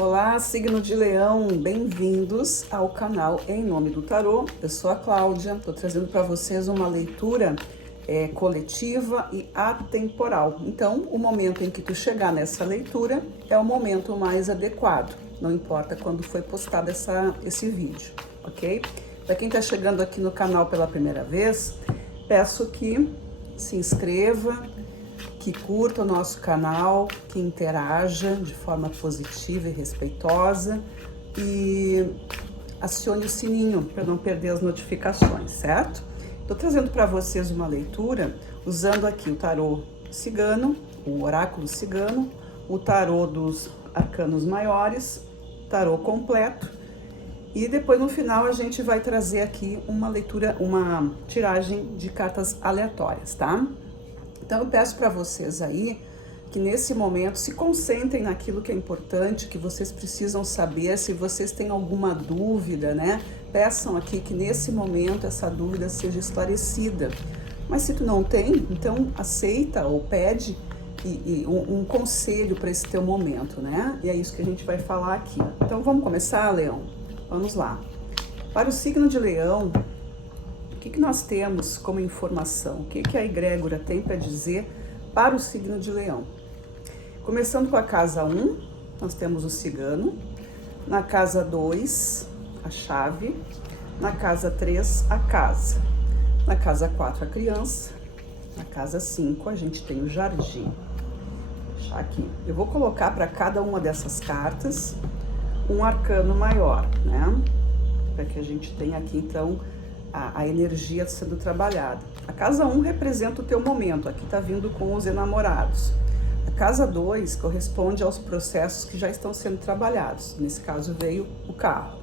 Olá, signo de Leão, bem-vindos ao canal Em Nome do Tarô. Eu sou a Cláudia, estou trazendo para vocês uma leitura coletiva e atemporal. Então, o momento em que tu chegar nessa leitura é o momento mais adequado, não importa quando foi postado esse vídeo, ok? Para quem está chegando aqui no canal pela primeira vez, peço que se inscreva, que curta o nosso canal, que interaja de forma positiva e respeitosa e acione o sininho para não perder as notificações, certo? Estou trazendo para vocês uma leitura usando aqui o tarô cigano, o oráculo cigano, o tarô dos arcanos maiores, tarô completo, e depois no final a gente vai trazer aqui uma leitura, uma tiragem de cartas aleatórias, tá? Então eu peço para vocês aí que nesse momento se concentrem naquilo que é importante, que vocês precisam saber. Se vocês têm alguma dúvida, né? Peçam aqui que nesse momento essa dúvida seja esclarecida. Mas se tu não tem, então aceita ou pede um conselho para esse teu momento, né? E é isso que a gente vai falar aqui. Então vamos começar, Leão? Vamos lá. Para o signo de Leão, o que nós temos como informação? O que a egrégora tem para dizer para o signo de Leão? Começando com a casa 1, nós temos o cigano. Na casa 2, a chave. Na casa 3, a casa. Na casa 4, a criança. Na casa 5, a gente tem o jardim. Vou deixar aqui. Eu vou colocar para cada uma dessas cartas um arcano maior, né? Para que a gente tenha aqui, então, a energia sendo trabalhada. A casa 1 representa o teu momento, aqui tá vindo com os enamorados. A casa 2 corresponde aos processos que já estão sendo trabalhados, nesse caso veio o carro.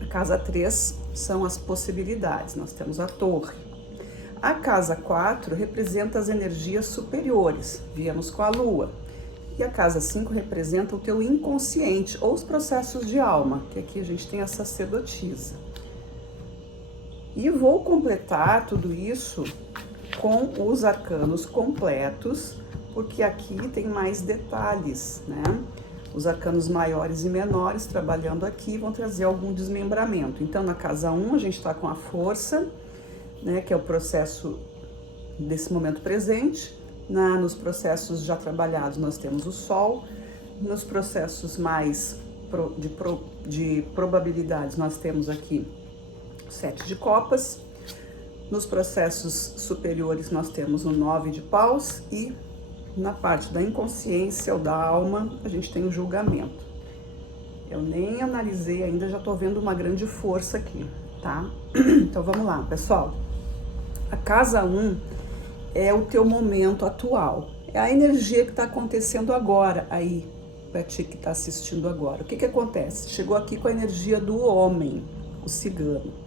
A casa 3 são as possibilidades, nós temos a torre. A casa 4 representa as energias superiores, viemos com a lua. E a casa 5 representa o teu inconsciente, ou os processos de alma, que aqui a gente tem a sacerdotisa. E vou completar tudo isso com os arcanos completos, porque aqui tem mais detalhes, né? Os arcanos maiores e menores trabalhando aqui vão trazer algum desmembramento. Então, na casa 1, a gente está com a força, né? Que é o processo desse momento presente. Nos processos já trabalhados, nós temos o Sol. Nos processos mais de probabilidades, nós temos aqui 7 de copas. Nos processos superiores nós temos o 9 de paus e na parte da inconsciência ou da alma a gente tem o julgamento. Eu nem analisei ainda, já tô vendo uma grande força aqui, tá? Então vamos lá, pessoal. A casa 1 é o teu momento atual, é a energia que está acontecendo agora aí, para ti que está assistindo agora. O que acontece? Chegou aqui com a energia do homem, o cigano.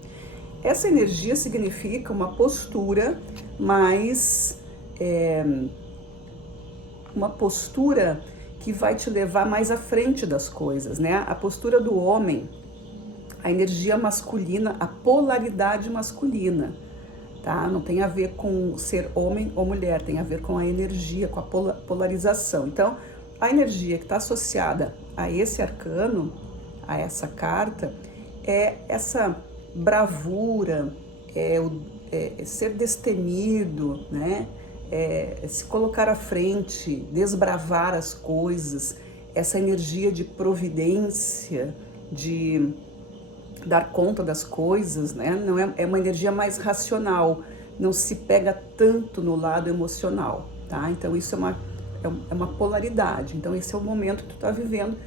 Essa energia significa uma postura mais, uma postura que vai te levar mais à frente das coisas, né? A postura do homem, a energia masculina, a polaridade masculina, tá? Não tem a ver com ser homem ou mulher, tem a ver com a energia, com a polarização. Então, a energia que está associada a esse arcano, a essa carta, é essa bravura, ser destemido, né? Se colocar à frente, desbravar as coisas, essa energia de providência, de dar conta das coisas, né? Não é uma energia mais racional, não se pega tanto no lado emocional, tá? Então isso é uma polaridade. Então esse é o momento que tu tá vivendo,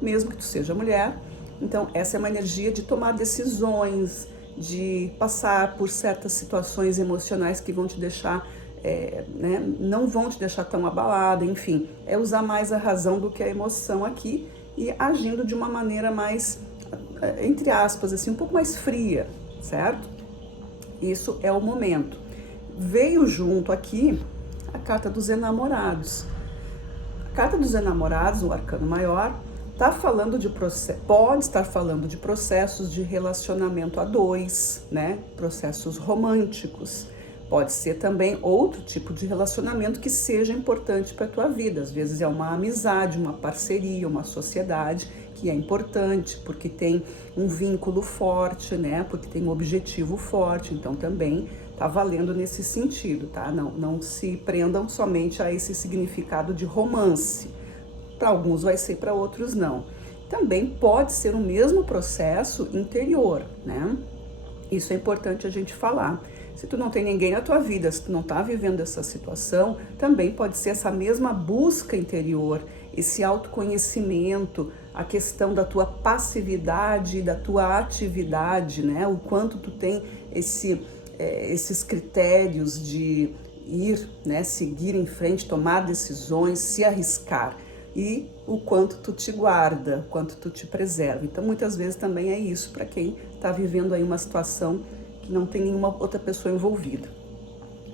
mesmo que tu seja mulher. Então, essa é uma energia de tomar decisões, de passar por certas situações emocionais que vão te deixar, né, não vão te deixar tão abalada, enfim. É usar mais a razão do que a emoção aqui e agindo de uma maneira mais, entre aspas, assim, um pouco mais fria, certo? Isso é o momento. Veio junto aqui a carta dos enamorados. A carta dos enamorados, o arcano maior, tá falando de pode estar falando de processos de relacionamento a dois, né? Processos românticos. Pode ser também outro tipo de relacionamento que seja importante para a tua vida. Às vezes é uma amizade, uma parceria, uma sociedade que é importante porque tem um vínculo forte, né? Porque tem um objetivo forte. Então também tá valendo nesse sentido, tá? Não se prendam somente a esse significado de romance. Para alguns vai ser, para outros não. Também pode ser o mesmo processo interior, né? Isso é importante a gente falar. Se tu não tem ninguém na tua vida, se tu não tá vivendo essa situação, também pode ser essa mesma busca interior, esse autoconhecimento, a questão da tua passividade, da tua atividade, né? O quanto tu tem esses critérios de ir, né? Seguir em frente, tomar decisões, se arriscar. E o quanto tu te guarda, o quanto tu te preserva. Então, muitas vezes também é isso para quem está vivendo aí uma situação que não tem nenhuma outra pessoa envolvida.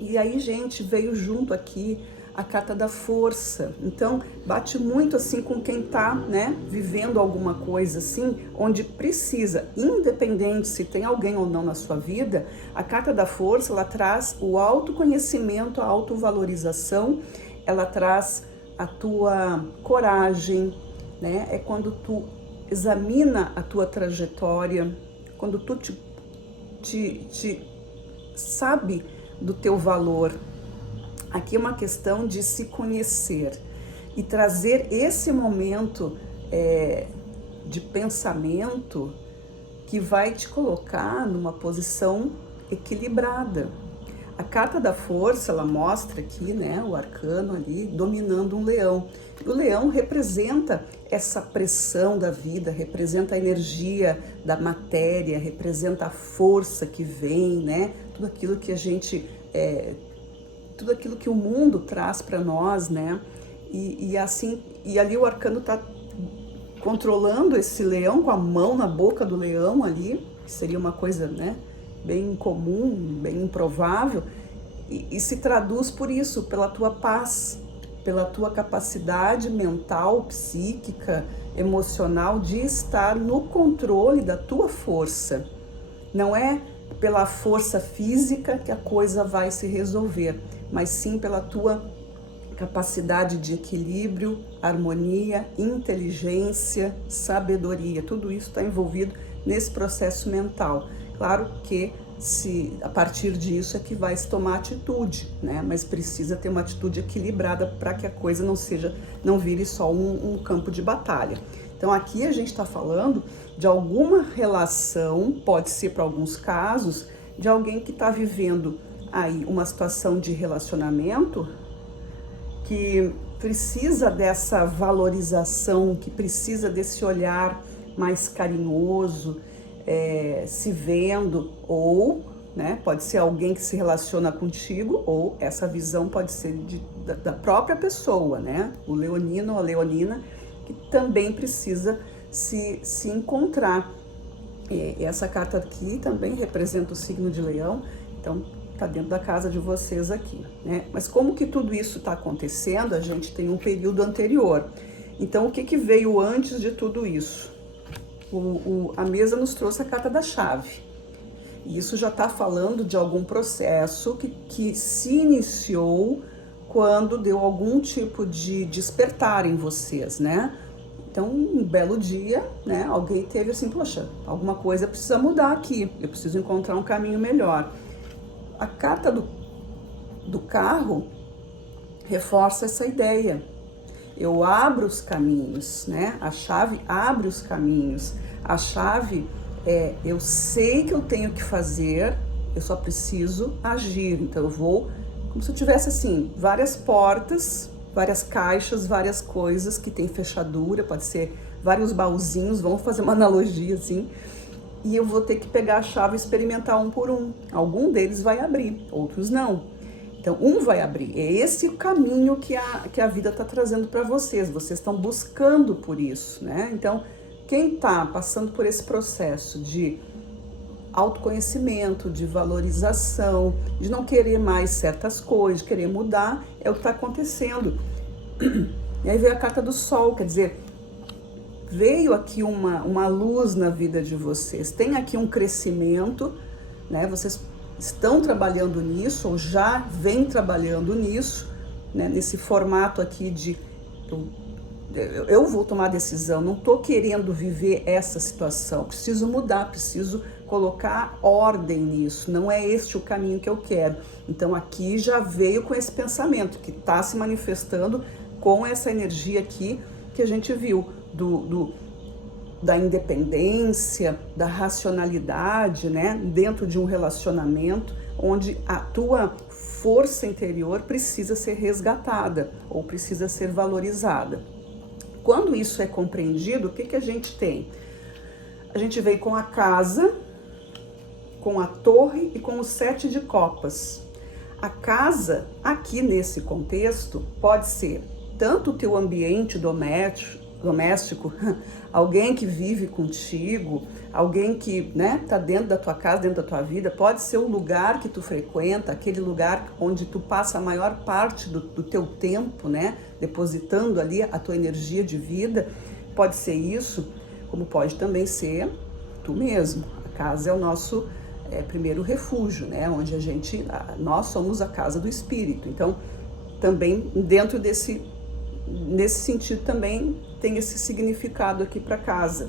E aí, gente, veio junto aqui a carta da força. Então, bate muito assim com quem tá, né, vivendo alguma coisa assim, onde precisa, independente se tem alguém ou não na sua vida, a carta da força, ela traz o autoconhecimento, a autovalorização, ela traz a tua coragem, né? É quando tu examina a tua trajetória, quando tu te sabe do teu valor. Aqui é uma questão de se conhecer e trazer esse momento de pensamento que vai te colocar numa posição equilibrada. A carta da força, ela mostra aqui, né, o arcano ali dominando um leão. O leão representa essa pressão da vida, representa a energia da matéria, representa a força que vem, né, tudo aquilo que a gente, tudo aquilo que o mundo traz para nós, né, e assim, e ali o arcano está controlando esse leão com a mão na boca do leão ali, que seria uma coisa, né, bem incomum, bem improvável, e se traduz por isso, pela tua paz, pela tua capacidade mental, psíquica, emocional de estar no controle da tua força. Não é pela força física que a coisa vai se resolver, mas sim pela tua capacidade de equilíbrio, harmonia, inteligência, sabedoria. Tudo isso está envolvido nesse processo mental. Claro que a partir disso é que vai se tomar atitude, né? Mas precisa ter uma atitude equilibrada para que a coisa não vire só um campo de batalha. Então aqui a gente está falando de alguma relação, pode ser para alguns casos, de alguém que está vivendo aí uma situação de relacionamento que precisa dessa valorização, que precisa desse olhar mais carinhoso, se vendo, ou, né, pode ser alguém que se relaciona contigo, ou essa visão pode ser da própria pessoa, né, o leonino ou a leonina, que também precisa se encontrar. Essa carta aqui também representa o signo de Leão, então tá dentro da casa de vocês aqui, né? Mas como que tudo isso está acontecendo? A gente tem um período anterior. Então o que veio antes de tudo isso? A mesa nos trouxe a carta da chave. E isso já está falando de algum processo que se iniciou quando deu algum tipo de despertar em vocês, né? Então, um belo dia, né, alguém teve assim, poxa, alguma coisa precisa mudar aqui, eu preciso encontrar um caminho melhor. A carta do carro reforça essa ideia. Eu abro os caminhos, né? A chave abre os caminhos. A chave eu sei que eu tenho que fazer, eu só preciso agir. Então eu vou, como se eu tivesse assim, várias portas, várias caixas, várias coisas que tem fechadura, pode ser vários baúzinhos, vamos fazer uma analogia assim. E eu vou ter que pegar a chave e experimentar um por um. Algum deles vai abrir, outros não. Então, um vai abrir. É esse o caminho que a vida está trazendo para vocês. Vocês estão buscando por isso, né? Então, quem está passando por esse processo de autoconhecimento, de valorização, de não querer mais certas coisas, de querer mudar, é o que está acontecendo. E aí veio a carta do Sol, quer dizer, veio aqui uma luz na vida de vocês. Tem aqui um crescimento, né? Vocês estão trabalhando nisso ou já vem trabalhando nisso, né, nesse formato aqui de eu vou tomar decisão, não estou querendo viver essa situação, preciso mudar, preciso colocar ordem nisso, não é este o caminho que eu quero. Então aqui já veio com esse pensamento que está se manifestando com essa energia aqui que a gente viu da independência, da racionalidade, né, dentro de um relacionamento onde a tua força interior precisa ser resgatada ou precisa ser valorizada. Quando isso é compreendido, o que a gente tem? A gente veio com a casa, com a torre e com o 7 de copas. A casa, aqui nesse contexto, pode ser tanto o teu ambiente doméstico, alguém que vive contigo, alguém que, né, tá dentro da tua casa, dentro da tua vida, pode ser o lugar que tu frequenta, aquele lugar onde tu passa a maior parte do teu tempo, né, depositando ali a tua energia de vida, pode ser isso, como pode também ser tu mesmo. A casa é o nosso primeiro refúgio, né, onde nós somos a casa do espírito. Então, também dentro nesse sentido também tem esse significado aqui para casa.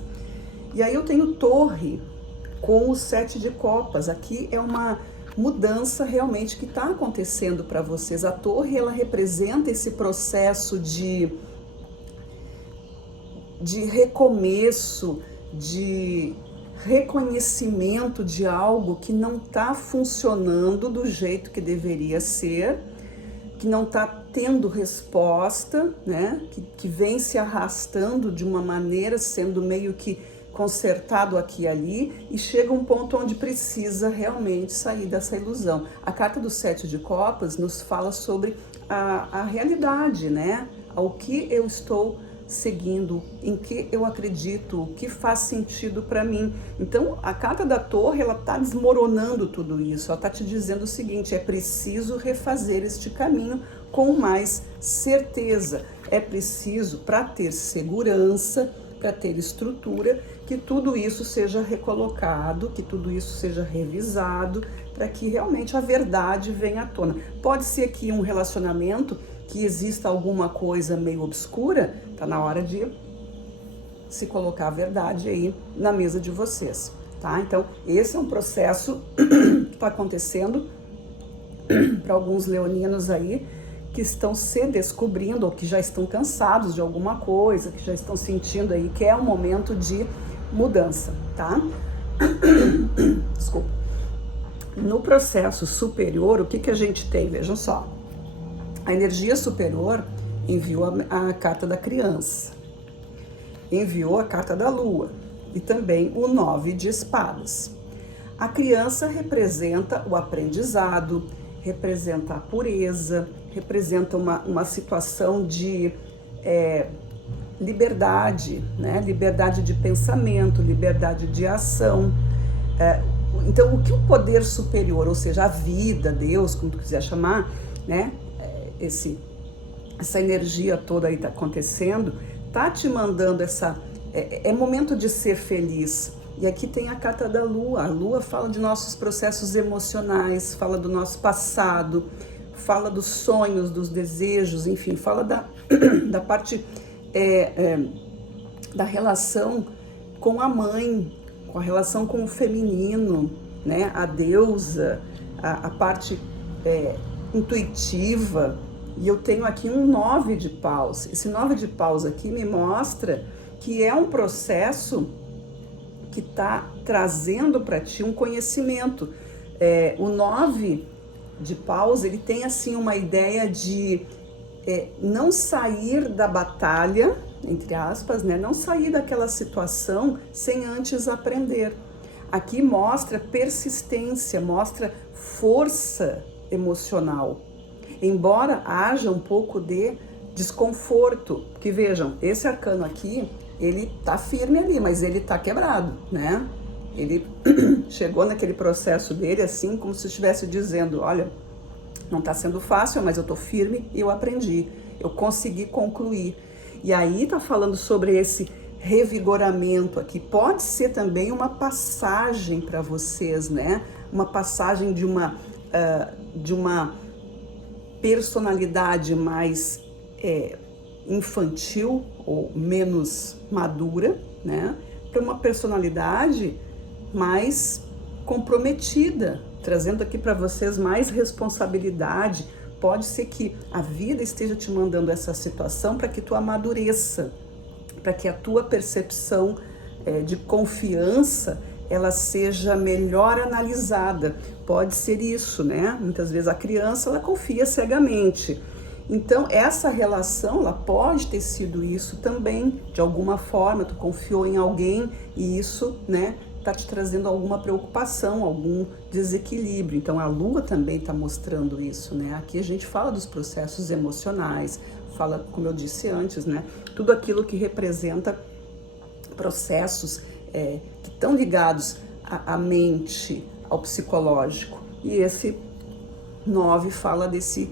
E aí eu tenho torre com o 7 de copas. Aqui é uma mudança realmente que está acontecendo para vocês. A torre, ela representa esse processo de recomeço, de reconhecimento de algo que não está funcionando do jeito que deveria ser, que não está tendo resposta, né? Que vem se arrastando de uma maneira, sendo meio que consertado aqui e ali, e chega um ponto onde precisa realmente sair dessa ilusão. A carta do 7 de copas nos fala sobre a realidade, né? Ao que eu estou seguindo, em que eu acredito, o que faz sentido para mim. Então, a carta da torre, ela está desmoronando tudo isso, ela está te dizendo o seguinte: é preciso refazer este caminho com mais certeza, é preciso, para ter segurança, para ter estrutura, que tudo isso seja recolocado, que tudo isso seja revisado, para que realmente a verdade venha à tona. Pode ser que um relacionamento que exista alguma coisa meio obscura, tá na hora de se colocar a verdade aí na mesa de vocês, tá? Então, esse é um processo que está acontecendo para alguns leoninos aí, que estão se descobrindo ou que já estão cansados de alguma coisa, que já estão sentindo aí que é um momento de mudança, tá? Desculpa. No processo superior, o que a gente tem? Vejam só. A energia superior enviou a carta da criança, enviou a carta da lua e também o 9 de espadas. A criança representa o aprendizado, representa a pureza, representa uma situação de liberdade, né? Liberdade de pensamento, liberdade de ação. Então, o que o poder superior, ou seja, a vida, Deus, como tu quiser chamar, né? Essa energia toda aí tá acontecendo, tá te mandando é momento de ser feliz. E aqui tem a carta da lua. A lua fala de nossos processos emocionais, fala do nosso passado, fala dos sonhos, dos desejos, enfim, fala da parte da relação com a mãe, com a relação com o feminino, né? A deusa, a parte intuitiva. E eu tenho aqui um 9 de paus. Esse 9 de paus aqui me mostra que é um processo que está trazendo para ti um conhecimento. O 9 de paus, ele tem assim uma ideia de não sair da batalha, entre aspas, né? Não sair daquela situação sem antes aprender. Aqui mostra persistência, mostra força emocional. Embora haja um pouco de desconforto, porque vejam, esse arcano aqui, ele tá firme ali, mas ele tá quebrado, né? Ele chegou naquele processo dele assim, como se estivesse dizendo, olha, não tá sendo fácil, mas eu tô firme e eu aprendi, eu consegui concluir. E aí tá falando sobre esse revigoramento aqui. Pode ser também uma passagem para vocês, né? Uma passagem de uma personalidade mais infantil ou menos madura, né? Para uma personalidade mais comprometida, trazendo aqui para vocês mais responsabilidade. Pode ser que a vida esteja te mandando essa situação para que tu amadureça, para que a tua percepção de confiança ela seja melhor analisada. Pode ser isso, né? Muitas vezes a criança ela confia cegamente. Então essa relação ela pode ter sido isso também, de alguma forma tu confiou em alguém e isso, né, tá te trazendo alguma preocupação, algum desequilíbrio. Então a Lua também está mostrando isso, né? Aqui a gente fala dos processos emocionais, fala, como eu disse antes, né? Tudo aquilo que representa processos que estão ligados à mente, ao psicológico. E esse 9 fala desse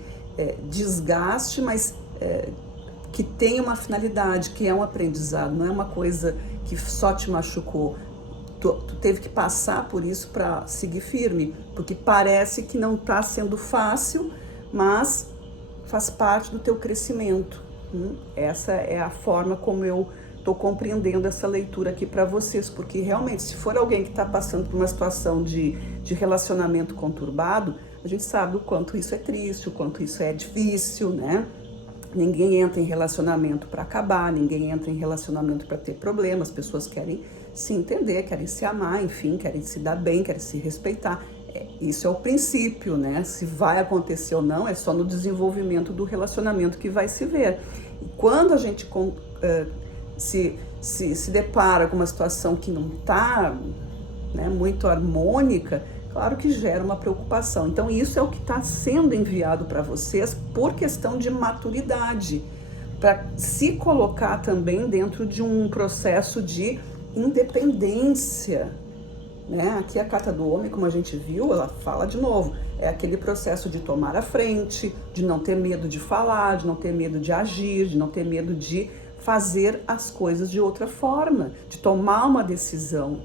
desgaste, mas que tem uma finalidade, que é um aprendizado, não é uma coisa que só te machucou. Tu teve que passar por isso para seguir firme, porque parece que não está sendo fácil, mas faz parte do teu crescimento. Essa é a forma como eu estou compreendendo essa leitura aqui para vocês, porque realmente, se for alguém que está passando por uma situação de relacionamento conturbado, a gente sabe o quanto isso é triste, o quanto isso é difícil, né? Ninguém entra em relacionamento para acabar, ninguém entra em relacionamento para ter problemas, as pessoas querem se entender, querem se amar, enfim, querem se dar bem, querem se respeitar. Isso é o princípio, né? Se vai acontecer ou não, é só no desenvolvimento do relacionamento que vai se ver. E quando a gente se depara com uma situação que não está, né, muito harmônica, claro que gera uma preocupação. Então isso é o que está sendo enviado para vocês por questão de maturidade, para se colocar também dentro de um processo de independência, né? Aqui a carta do homem, como a gente viu, ela fala de novo, é aquele processo de tomar a frente, de não ter medo de falar, de não ter medo de agir, de não ter medo de fazer as coisas de outra forma, de tomar uma decisão,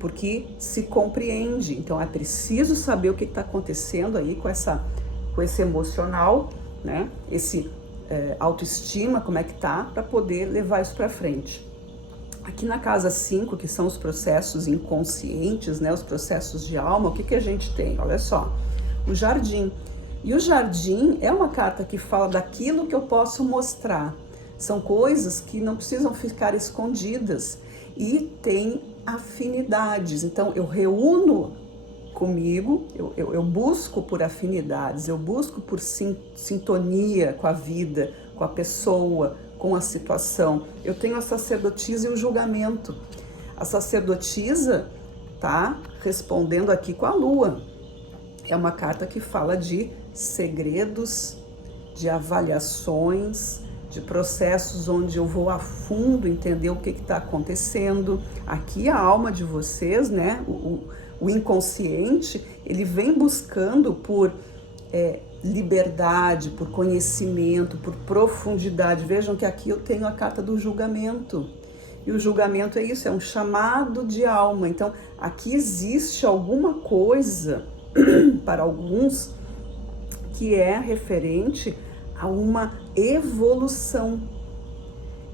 porque se compreende. Então é preciso saber o que está acontecendo aí com esse emocional, né? Esse autoestima, como é que tá, para poder levar isso para frente. Aqui na casa 5, que são os processos inconscientes, né, os processos de alma, o que a gente tem? Olha só, o jardim. E o jardim é uma carta que fala daquilo que eu posso mostrar. São coisas que não precisam ficar escondidas e tem afinidades. Então eu reúno comigo, eu busco por afinidades, eu busco por sintonia com a vida, com a pessoa, com a situação. Eu tenho a sacerdotisa e o julgamento. A sacerdotisa tá respondendo aqui com a lua. É uma carta que fala de segredos, de avaliações, de processos onde eu vou a fundo entender o que está acontecendo. Aqui a alma de vocês, né, o inconsciente, ele vem buscando por liberdade, por conhecimento, por profundidade. Vejam que aqui eu tenho a carta do julgamento. E o julgamento é isso, é um chamado de alma. Então, aqui existe alguma coisa, para alguns, que é referente a uma evolução.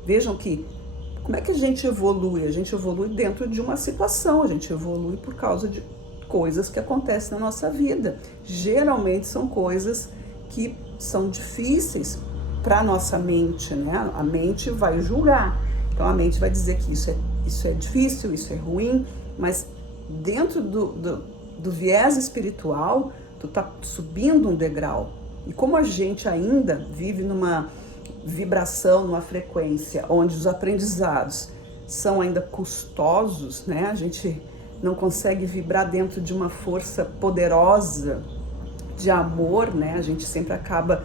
Vejam que, como é que a gente evolui? A gente evolui dentro de uma situação, a gente evolui por causa de coisas que acontecem na nossa vida. Geralmente são coisas que são difíceis para a nossa mente, né? A mente vai julgar. Então a mente vai dizer que isso é difícil, isso é ruim, mas dentro do viés espiritual, tu tá subindo um degrau. E como a gente ainda vive numa vibração, numa frequência onde os aprendizados são ainda custosos, né? A gente não consegue vibrar dentro de uma força poderosa de amor, né? A gente sempre acaba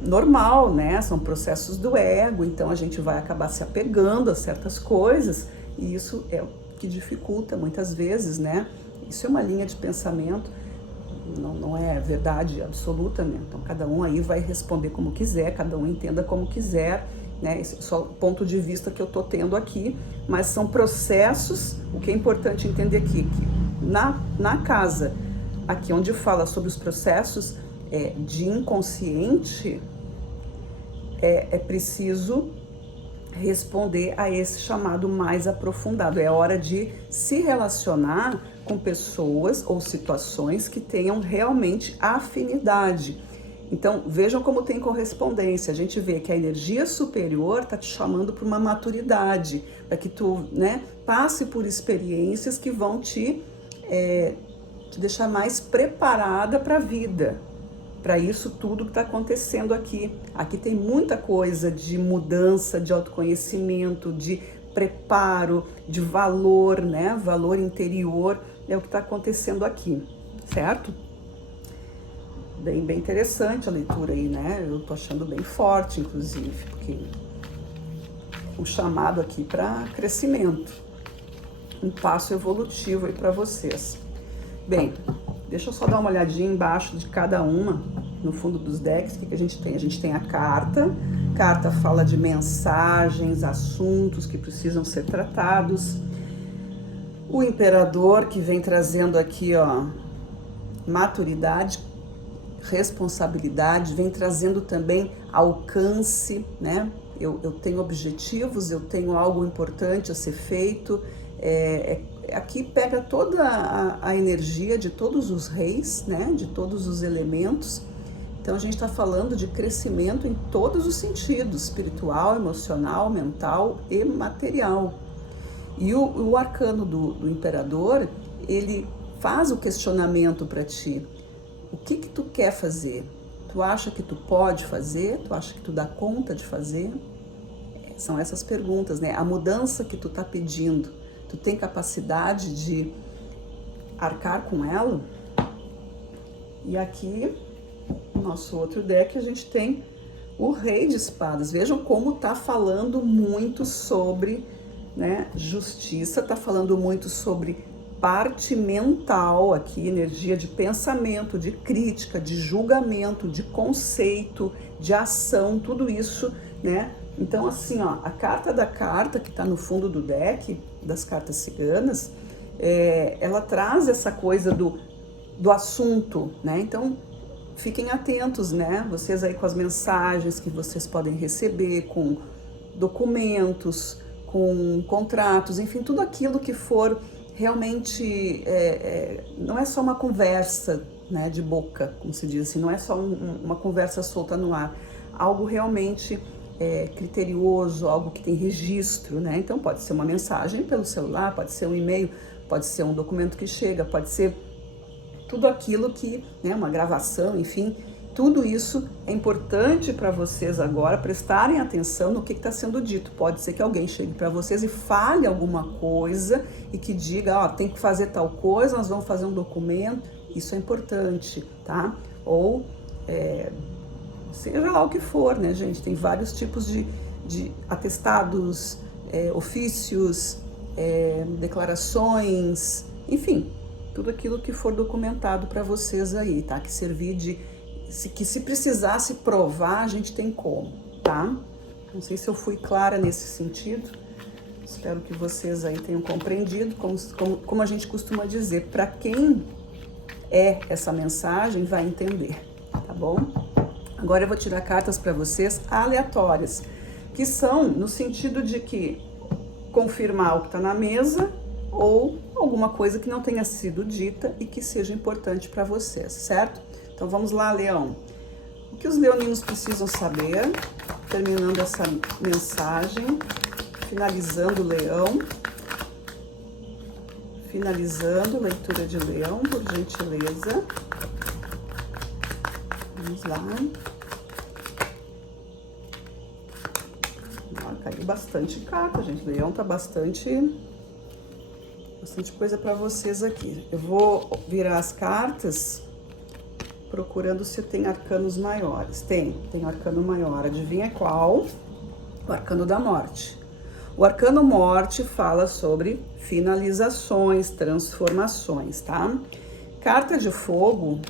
normal, né? São processos do ego, então a gente vai acabar se apegando a certas coisas e isso é o que dificulta muitas vezes, né? Isso é uma linha de pensamento, não é verdade absoluta, né? Então cada um aí vai responder como quiser, cada um entenda como quiser né? Esse é só o ponto de vista que eu tô tendo aqui, mas são processos. O que é importante entender aqui, que na casa, aqui onde fala sobre os processos de inconsciente, é preciso responder a esse chamado mais aprofundado. É hora de se relacionar com pessoas ou situações que tenham realmente afinidade. Então, vejam como tem correspondência. A gente vê que a energia superior está te chamando para uma maturidade, para que tu, né, passe por experiências que vão te deixar mais preparada para a vida, para isso tudo que está acontecendo aqui. Aqui tem muita coisa de mudança, de autoconhecimento, de preparo, de valor, né? Valor interior, é o que está acontecendo aqui, certo? Bem interessante a leitura aí, né? Eu tô achando bem forte, inclusive, porque um chamado aqui para crescimento, um passo evolutivo aí para vocês. Bem, deixa eu só dar uma olhadinha embaixo de cada uma, no fundo dos decks, o que a gente tem? A gente tem a carta. Carta fala de mensagens, assuntos que precisam ser tratados. O imperador, que vem trazendo aqui, ó, maturidade, responsabilidade, vem trazendo também alcance, né? Eu tenho objetivos, eu tenho algo importante a ser feito. Aqui pega toda a energia de todos os reis, né? De todos os elementos. Então a gente está falando de crescimento em todos os sentidos, espiritual, emocional, mental e material. E o arcano do imperador, ele faz o questionamento para ti. O que tu quer fazer? Tu acha que tu pode fazer? Tu acha que tu dá conta de fazer? São essas perguntas, né? A mudança que tu tá pedindo, tu tem capacidade de arcar com ela? E aqui, no nosso outro deck, a gente tem o Rei de Espadas. Vejam como tá falando muito sobre, né, justiça, tá falando muito sobre parte mental aqui, energia de pensamento, de crítica, de julgamento, de conceito, de ação, tudo isso, né? Então, assim, ó, a carta da carta que tá no fundo do deck, das cartas ciganas, ela traz essa coisa do assunto, né? Então, fiquem atentos, né? Vocês aí com as mensagens que vocês podem receber, com documentos, com contratos, enfim, tudo aquilo que for realmente, não é só uma conversa, né, de boca, como se diz assim, não é só uma conversa solta no ar, algo realmente criterioso, algo que tem registro, né? Então pode ser uma mensagem pelo celular, pode ser um e-mail, pode ser um documento que chega, pode ser tudo aquilo que, né, uma gravação, enfim, tudo isso é importante para vocês agora prestarem atenção no que está sendo dito. Pode ser que alguém chegue para vocês e fale alguma coisa e que diga, ó, tem que fazer tal coisa, nós vamos fazer um documento, isso é importante, tá? Ou seja lá o que for, né, gente? Tem vários tipos de atestados, ofícios, declarações, enfim, tudo aquilo que for documentado para vocês aí, tá? Que servir que se precisasse provar, a gente tem como, tá? Não sei se eu fui clara nesse sentido. Espero que vocês aí tenham compreendido, como a gente costuma dizer, para quem essa mensagem vai entender, tá bom? Agora eu vou tirar cartas para vocês aleatórias, que são no sentido de que confirmar o que está na mesa ou alguma coisa que não tenha sido dita e que seja importante para vocês, certo? Então vamos lá, Leão. O que os leoninos precisam saber? Terminando essa mensagem, finalizando o Leão. Finalizando, leitura de Leão, por gentileza. Vamos lá. Caiu bastante carta, gente. Leão tá bastante coisa para vocês aqui. Eu vou virar as cartas procurando se tem arcanos maiores. Tem arcano maior. Adivinha qual? O arcano da morte. O arcano morte fala sobre finalizações, transformações, tá? Carta de fogo,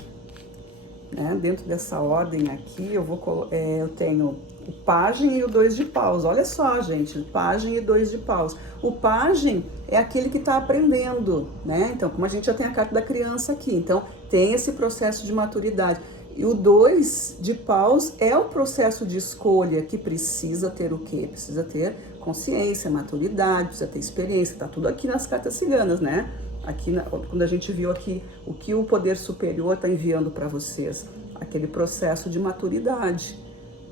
né? Dentro dessa ordem aqui, eu tenho o pajem e o 2 de paus. Olha só, gente, pajem e 2 de paus. O pajem é aquele que está aprendendo, né? Então, como a gente já tem a carta da criança aqui, então tem esse processo de maturidade. E o 2 de paus é o processo de escolha que precisa ter o quê? Precisa ter consciência, maturidade, precisa ter experiência. Tá tudo aqui nas cartas ciganas, né? Aqui, quando a gente viu aqui o que o poder superior está enviando para vocês, aquele processo de maturidade,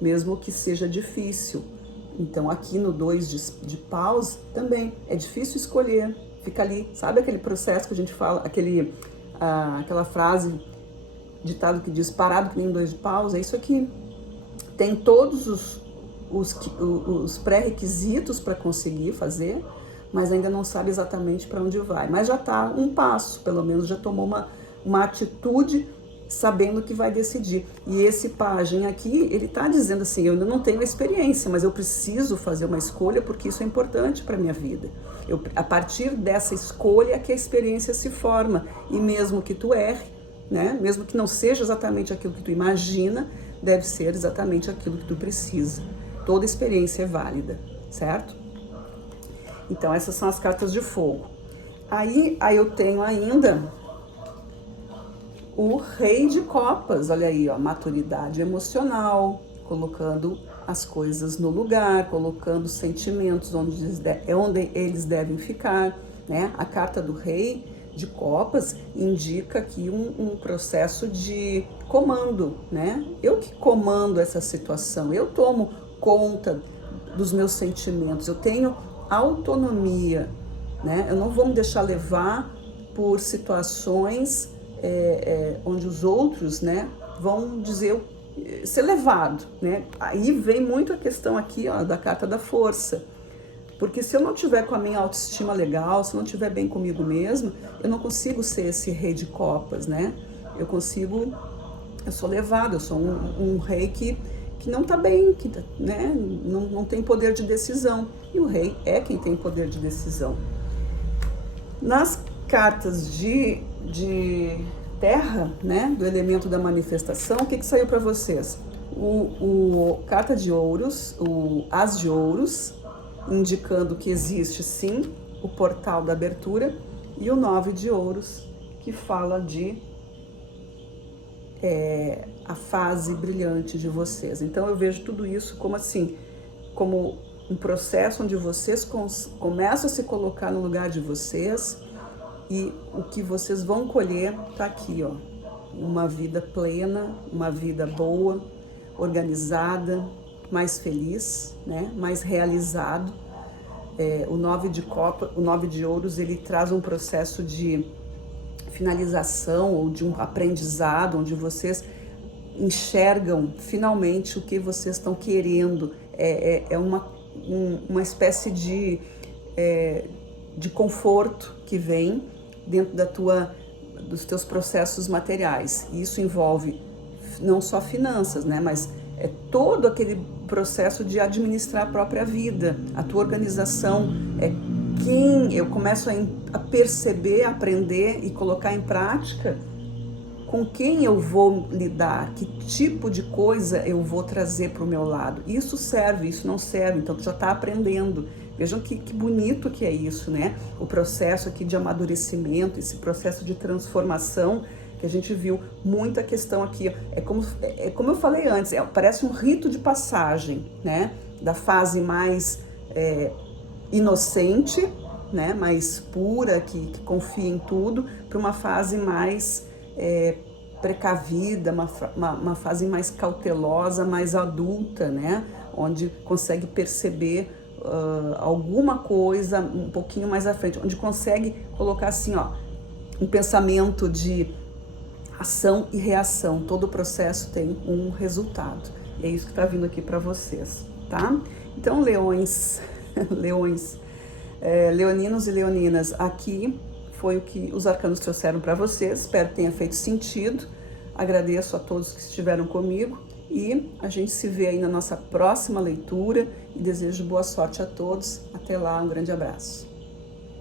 mesmo que seja difícil. Então aqui no 2 de paus também é difícil escolher, fica ali, sabe aquele processo que a gente fala, aquela frase, ditado que diz parado que nem 2 de paus, é isso aqui. Tem todos os pré-requisitos para conseguir fazer, mas ainda não sabe exatamente para onde vai. Mas já está um passo, pelo menos já tomou uma atitude sabendo que vai decidir. E esse pajem aqui, ele está dizendo assim, eu ainda não tenho experiência, mas eu preciso fazer uma escolha porque isso é importante para a minha vida. A partir dessa escolha é que a experiência se forma. E mesmo que tu erre, né? Mesmo que não seja exatamente aquilo que tu imagina, deve ser exatamente aquilo que tu precisa. Toda experiência é válida, certo? Então, essas são as cartas de fogo. Aí eu tenho ainda o Rei de Copas. Olha aí, ó, maturidade emocional, colocando as coisas no lugar, colocando sentimentos onde eles devem ficar, né? A carta do Rei de Copas indica aqui um processo de comando, né? Eu que comando essa situação, eu tomo conta dos meus sentimentos, eu tenho autonomia, né? Eu não vou me deixar levar por situações onde os outros, né, vão dizer ser levado, né? Aí vem muito a questão aqui, ó, da carta da força, porque se eu não tiver com a minha autoestima legal, se eu não tiver bem comigo mesma, eu não consigo ser esse rei de copas, né? Eu sou levado, eu sou um rei que não está bem, né? não tem poder de decisão. E o rei é quem tem poder de decisão. Nas cartas de terra, né? Do elemento da manifestação, o que saiu para vocês? Carta de ouros, o as de ouros, indicando que existe sim o portal da abertura, e o 9 de ouros, que fala de a fase brilhante de vocês. Então eu vejo tudo isso como assim, como um processo onde vocês começam a se colocar no lugar de vocês, e o que vocês vão colher tá aqui, ó, uma vida plena, uma vida boa, organizada, mais feliz, né, mais realizado. O 9 de copa, o 9 de ouros, ele traz um processo de finalização ou de um aprendizado, onde vocês enxergam finalmente o que vocês estão querendo. É uma espécie de conforto que vem dentro dos teus processos materiais. E isso envolve não só finanças, né, mas é todo aquele processo de administrar a própria vida, a tua organização. Eu começo a perceber, aprender e colocar em prática com quem eu vou lidar, que tipo de coisa eu vou trazer para o meu lado. Isso serve, isso não serve, então tu já está aprendendo. Vejam que bonito que é isso, né? O processo aqui de amadurecimento, esse processo de transformação, que a gente viu muita questão aqui. Como eu falei antes, parece um rito de passagem, né? Da fase mais inocente, né? Mais pura, que confia em tudo, para uma fase mais precavida, uma fase mais cautelosa, mais adulta, né? Onde consegue perceber alguma coisa um pouquinho mais à frente, onde consegue colocar assim, ó, um pensamento de ação e reação. Todo o processo tem um resultado. E é isso que está vindo aqui para vocês, tá? Então, leões, leoninos e leoninas, aqui foi o que os arcanos trouxeram para vocês. Espero que tenha feito sentido. Agradeço a todos que estiveram comigo e a gente se vê aí na nossa próxima leitura e desejo boa sorte a todos. Até lá, um grande abraço.